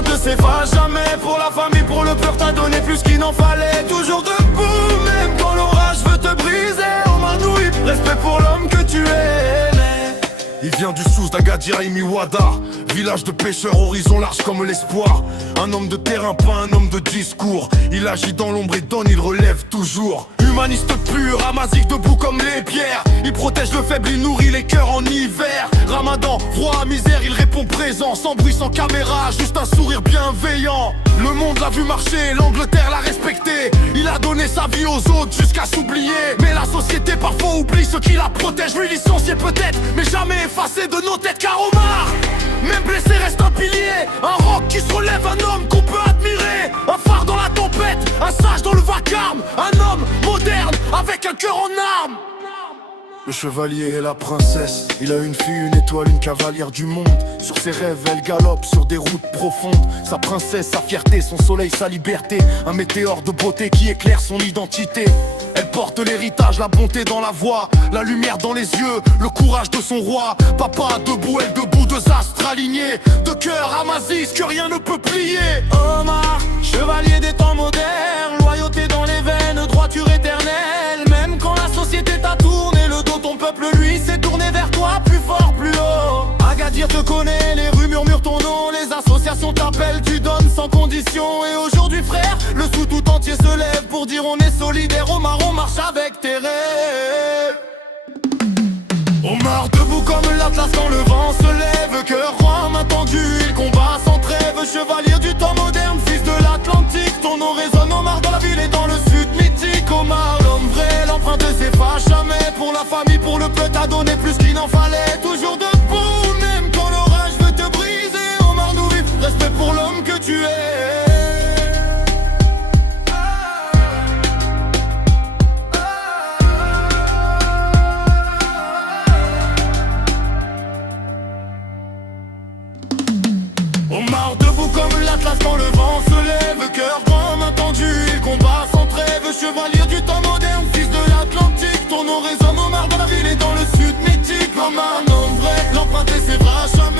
l'empreinte ne s'efface jamais. Pour la famille, pour le peuple, t'as donné plus qu'il n'en fallait. Toujours debout, même quand l'orage veut te briser. Omar Nouib, respect pour l'homme que tu es. Il vient du Souss d'Agadir Imiwada, village de pêcheurs, horizon large comme l'espoir. Un homme de terrain, pas un homme de discours. Il agit dans l'ombre et donne, il relève toujours. Humaniste pur, amazique debout comme les pierres. Il protège le faible, il nourrit les cœurs en hiver. Ramadan, froid, misère, il répond présent. Sans bruit, sans caméra, juste un sourire bienveillant. Le monde l'a vu marcher, l'Angleterre l'a respecté. Il a donné sa vie aux autres jusqu'à s'oublier. Mais la société parfois oublie ceux qui la protègent. Lui licencié peut-être, mais jamais effacé de nos têtes. Car Omar, même blessé, reste un pilier. Un roc qui se relève, un homme qu'on peut admirer. Un phare dans la tempête, un sage dans le vacarme. Un homme moderne, avec un cœur en armes. Le chevalier et la princesse, il a une fille, une étoile, une cavalière du monde. Sur ses rêves, elle galope sur des routes profondes. Sa princesse, sa fierté, son soleil, sa liberté. Un météore de beauté qui éclaire son identité. Elle porte l'héritage, la bonté dans la voix, la lumière dans les yeux, le courage de son roi. Papa debout, elle debout, deux astres alignés. De cœur Amazis, que rien ne peut plier. Omar, chevalier des temps modernes. Loyauté dans les veines, droiture éternelle. Même quand la société t'a tourné le dos, ton peuple lui s'est tourné vers toi, plus fort, plus haut. Agadir te connaît, les rues murmurent ton nom. Les associations t'appellent, tu donnes sans condition. Et aujourd'hui frère, le sous tout entier se lève pour dire on est solidaire. Omar, on marche avec tes rêves. Omar debout comme l'Atlas quand le vent se lève. Cœur roi, main tendue, il combat sans trêve. Chevalier du temps moderne, fils de l'Atlantique. Ton nom résonne Omar dans la ville et dans le sud mythique. Omar l'homme vrai, l'empreinte ne s'efface jamais. Pour la famille, pour le peuple, t'as donné plus qu'il n'en fallait. Toujours debout, même quand l'orage veut te briser. Omar Nouib, respect pour l'homme que tu es. Omar debout comme l'Atlas quand le vent se lève. Cœur grand, main tendue, il combat sans trêve. Chevalier du temps moderne, fils de l'Atlantique. Ton nom résonne Omar dans la ville et dans le sud mythique. Omar, un homme vrai, l'empreinte et ses bras jamais.